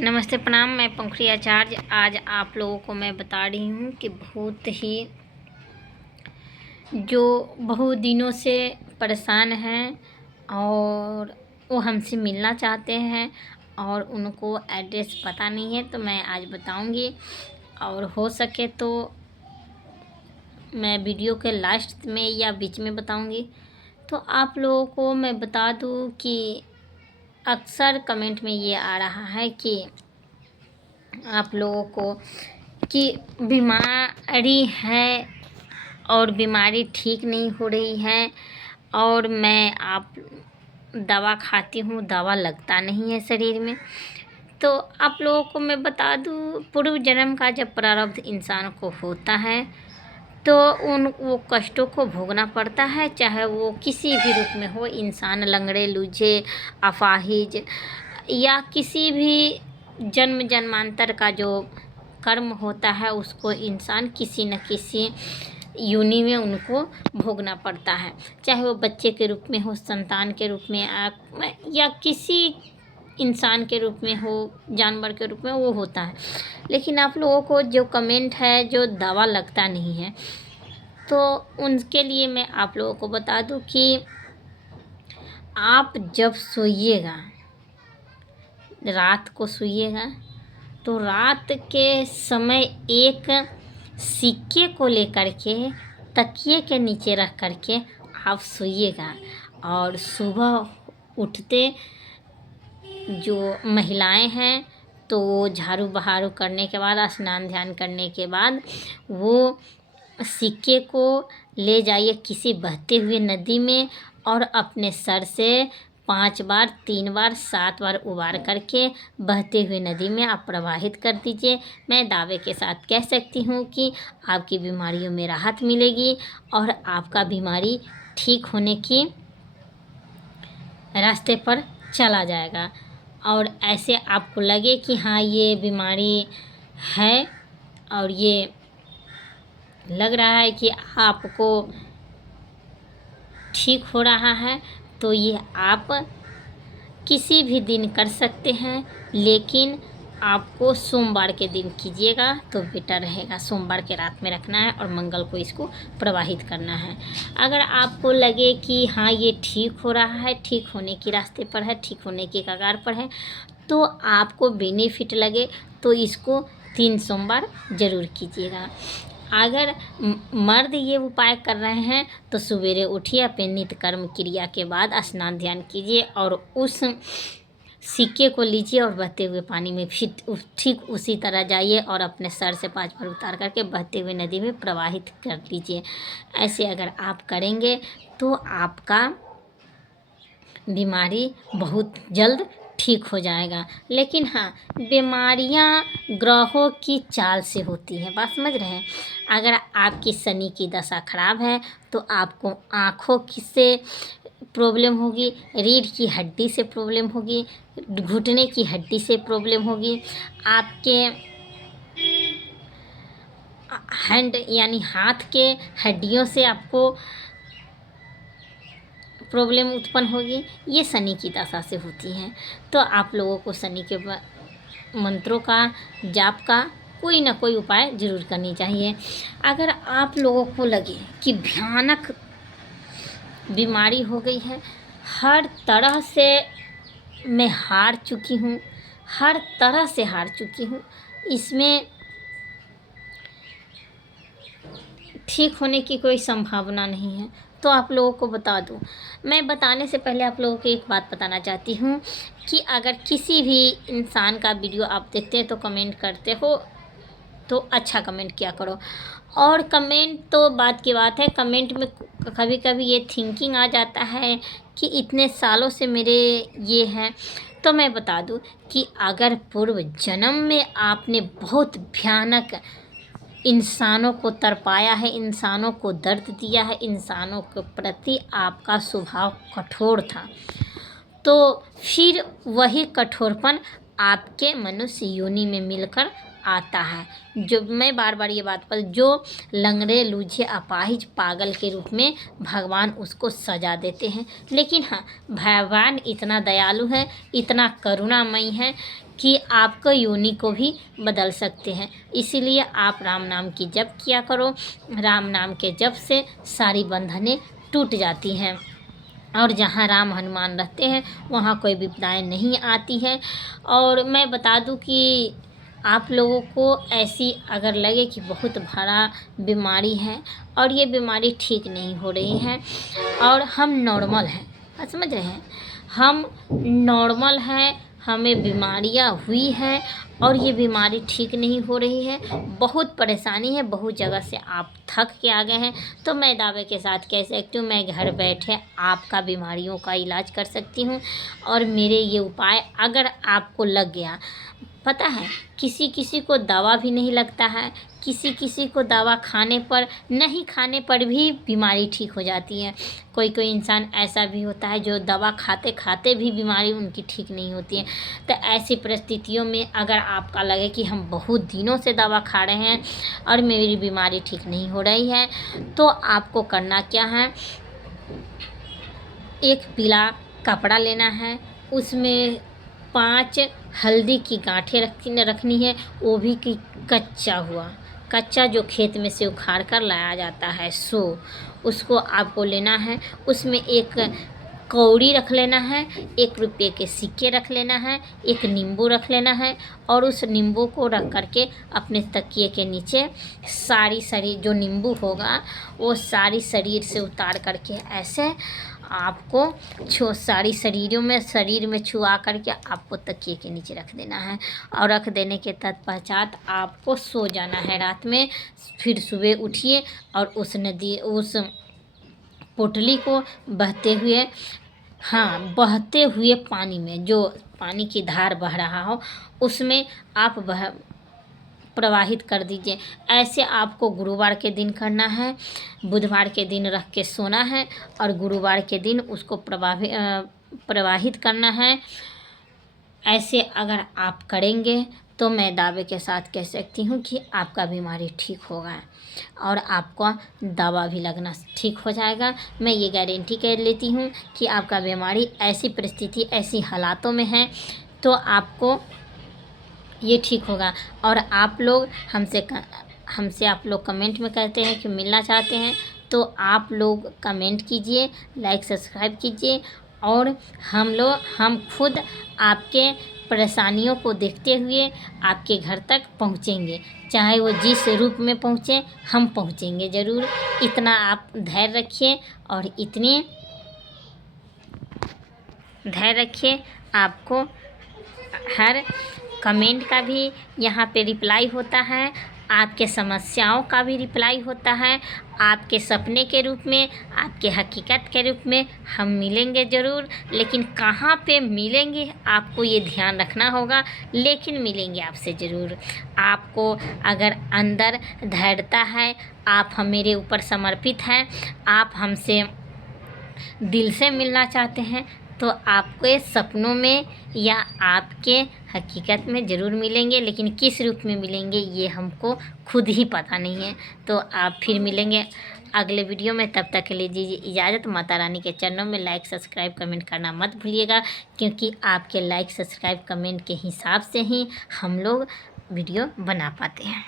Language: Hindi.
नमस्ते प्रणाम। मैं पंखुड़ी आचार्य। आज आप लोगों को मैं बता रही हूँ कि बहुत दिनों से परेशान हैं और वो हमसे मिलना चाहते हैं और उनको एड्रेस पता नहीं है, तो मैं आज बताऊँगी। और हो सके तो मैं वीडियो के लास्ट में या बीच में बताऊँगी। तो आप लोगों को मैं बता दूँ कि अक्सर कमेंट में ये आ रहा है कि आप लोगों को कि बीमारी है और बीमारी ठीक नहीं हो रही है और मैं आप दवा खाती हूँ, दवा लगता नहीं है शरीर में। तो आप लोगों को मैं बता दूँ, पूर्व जन्म का जब प्रारब्ध इंसान को होता है तो वो कष्टों को भोगना पड़ता है, चाहे वो किसी भी रूप में हो। इंसान लंगड़े, लूझे, अपाहिज या किसी भी जन्म जन्मांतर का जो कर्म होता है उसको इंसान किसी न किसी योनि में उनको भोगना पड़ता है, चाहे वो बच्चे के रूप में हो, संतान के रूप में या किसी इंसान के रूप में हो, जानवर के रूप में वो होता है। लेकिन आप लोगों को जो कमेंट है जो दवा लगता नहीं है, तो उनके लिए मैं आप लोगों को बता दूं कि आप जब सोइएगा, रात को सोइएगा, तो रात के समय एक सिक्के को लेकर के तकिए के नीचे रख कर के आप सोइएगा। और सुबह उठते जो महिलाएं हैं तो वो झाड़ू बहारू करने के बाद, स्नान ध्यान करने के बाद वो सिक्के को ले जाइए किसी बहते हुए नदी में और अपने सर से 5 बार, 3 बार, 7 बार उबार करके बहते हुए नदी में आप प्रवाहित कर दीजिए। मैं दावे के साथ कह सकती हूँ कि आपकी बीमारियों में राहत मिलेगी और आपका बीमारी ठीक होने की रास्ते पर चला जाएगा। और ऐसे आपको लगे कि हाँ ये बीमारी है और ये लग रहा है कि आपको ठीक हो रहा है, तो ये आप किसी भी दिन कर सकते हैं, लेकिन आपको सोमवार के दिन कीजिएगा तो बेटर रहेगा। सोमवार के रात में रखना है और मंगल को इसको प्रवाहित करना है। अगर आपको लगे कि हाँ ये ठीक हो रहा है, ठीक होने के रास्ते पर है, ठीक होने के कगार पर है, तो आपको बेनिफिट लगे तो इसको 3 सोमवार ज़रूर कीजिएगा। अगर मर्द ये उपाय कर रहे हैं तो सवेरे उठिए, अपने नित्य कर्म क्रिया के बाद स्नान ध्यान कीजिए और उस सिक्के को लीजिए और बहते हुए पानी में फिर ठीक उसी तरह जाइए और अपने सर से 5 बार उतार करके बहते हुए नदी में प्रवाहित कर दीजिए। ऐसे अगर आप करेंगे तो आपका बीमारी बहुत जल्द ठीक हो जाएगा। लेकिन हाँ, बीमारियाँ ग्रहों की चाल से होती हैं, बात समझ रहे हैं। अगर आपकी शनि की दशा खराब है तो आपको आँखों से प्रॉब्लम होगी, रीढ़ की हड्डी से प्रॉब्लम होगी, घुटने की हड्डी से प्रॉब्लम होगी, आपके हैंड यानी हाथ के हड्डियों से आपको प्रॉब्लम उत्पन्न होगी। ये शनि की दशा से होती हैं। तो आप लोगों को शनि के मंत्रों का जाप का कोई ना कोई उपाय ज़रूर करनी चाहिए। अगर आप लोगों को लगे कि भयानक बीमारी हो गई है, हर तरह से मैं हार चुकी हूँ, हर तरह से हार चुकी हूँ, इसमें ठीक होने की कोई संभावना नहीं है, तो आप लोगों को बता दूं। मैं बताने से पहले आप लोगों को एक बात बताना चाहती हूँ कि अगर किसी भी इंसान का वीडियो आप देखते हैं तो कमेंट करते हो तो अच्छा कमेंट किया करो। और कमेंट तो बात की बात है, कमेंट में कभी कभी ये थिंकिंग आ जाता है कि इतने सालों से मेरे ये हैं। तो मैं बता दूं कि अगर पूर्व जन्म में आपने बहुत भयानक इंसानों को तरपाया है, इंसानों को दर्द दिया है, इंसानों के प्रति आपका स्वभाव कठोर था, तो फिर वही कठोरपन आपके मनुष्य योनि में मिलकर आता है। जो मैं बार बार ये बात पर, जो लंगड़े लूझे अपाहिज पागल के रूप में भगवान उसको सजा देते हैं। लेकिन हाँ, भगवान इतना दयालु है, इतना करुणामयी है कि आपको योनि को भी बदल सकते हैं। इसीलिए आप राम नाम की जप किया करो। राम नाम के जप से सारी बंधनें टूट जाती हैं और जहाँ राम हनुमान रहते हैं वहाँ कोई विपदाएं नहीं आती हैं। और मैं बता दूं कि आप लोगों को ऐसी अगर लगे कि बहुत बड़ा बीमारी है और ये बीमारी ठीक नहीं हो रही है और हम नॉर्मल हैं, आप समझ रहे हैं, हम नॉर्मल हैं, हमें बीमारियां हुई हैं और ये बीमारी ठीक नहीं हो रही है, बहुत परेशानी है, बहुत जगह से आप थक के आ गए हैं, तो मैं दावे के साथ कह सकती हूँ मैं घर बैठे आपका बीमारियों का इलाज कर सकती हूँ। और मेरे ये उपाय अगर आपको लग गया, पता है किसी किसी को दवा भी नहीं लगता है, किसी किसी को दवा खाने पर, नहीं खाने पर भी बीमारी ठीक हो जाती है। कोई कोई इंसान ऐसा भी होता है जो दवा खाते खाते भी बीमारी उनकी ठीक नहीं होती है। तो ऐसी परिस्थितियों में अगर आपका लगे कि हम बहुत दिनों से दवा खा रहे हैं और मेरी बीमारी ठीक नहीं हो रही है, तो आपको करना क्या है, एक पीला कपड़ा लेना है, उसमें 5 हल्दी की गांठें रखनी है, वो भी कि कच्चा जो खेत में से उखाड़ कर लाया जाता है, सो उसको आपको लेना है। उसमें एक कौड़ी रख लेना है, 1 रुपये के सिक्के रख लेना है, एक नींबू रख लेना है और उस नींबू को रख करके अपने तकिए के नीचे सारी शरीर, जो नींबू होगा वो सारी शरीर से उतार करके ऐसे आपको सारी शरीर में छुआ करके आपको तकिए के नीचे रख देना है। और रख देने के तत्पश्चात आपको सो जाना है रात में। फिर सुबह उठिए और उस पोटली को बहते हुए पानी में, जो पानी की धार बह रहा हो उसमें आप प्रवाहित कर दीजिए। ऐसे आपको गुरुवार के दिन करना है, बुधवार के दिन रख के सोना है और गुरुवार के दिन उसको प्रवाहित करना है। ऐसे अगर आप करेंगे तो मैं दावे के साथ कह सकती हूँ कि आपका बीमारी ठीक होगा और आपका दवा भी लगना ठीक हो जाएगा। मैं ये गारंटी कर लेती हूँ कि आपका बीमारी ऐसी परिस्थिति, ऐसी हालातों में है तो आपको ये ठीक होगा। और आप लोग हमसे आप लोग कमेंट में कहते हैं कि मिलना चाहते हैं, तो आप लोग कमेंट कीजिए, लाइक सब्सक्राइब कीजिए और हम खुद आपके परेशानियों को देखते हुए आपके घर तक पहुँचेंगे। चाहे वो जिस रूप में पहुँचे, हम पहुँचेंगे ज़रूर। इतना आप धैर्य रखिए और इतनी धैर्य रखिए। आपको हर कमेंट का भी यहाँ पे रिप्लाई होता है, आपके समस्याओं का भी रिप्लाई होता है, आपके सपने के रूप में, आपके हकीकत के रूप में हम मिलेंगे ज़रूर। लेकिन कहाँ पे मिलेंगे आपको ये ध्यान रखना होगा, लेकिन मिलेंगे आपसे ज़रूर। आपको अगर अंदर धैर्यता है, आप मेरे ऊपर समर्पित हैं, आप हमसे दिल से मिलना चाहते हैं, तो आपके सपनों में या आपके हकीकत में ज़रूर मिलेंगे। लेकिन किस रूप में मिलेंगे ये हमको खुद ही पता नहीं है। तो आप फिर मिलेंगे अगले वीडियो में, तब तक के लिए दीजिए इजाज़त। माता रानी के चरणों में लाइक सब्सक्राइब कमेंट करना मत भूलिएगा, क्योंकि आपके लाइक सब्सक्राइब कमेंट के हिसाब से ही हम लोग वीडियो बना पाते हैं।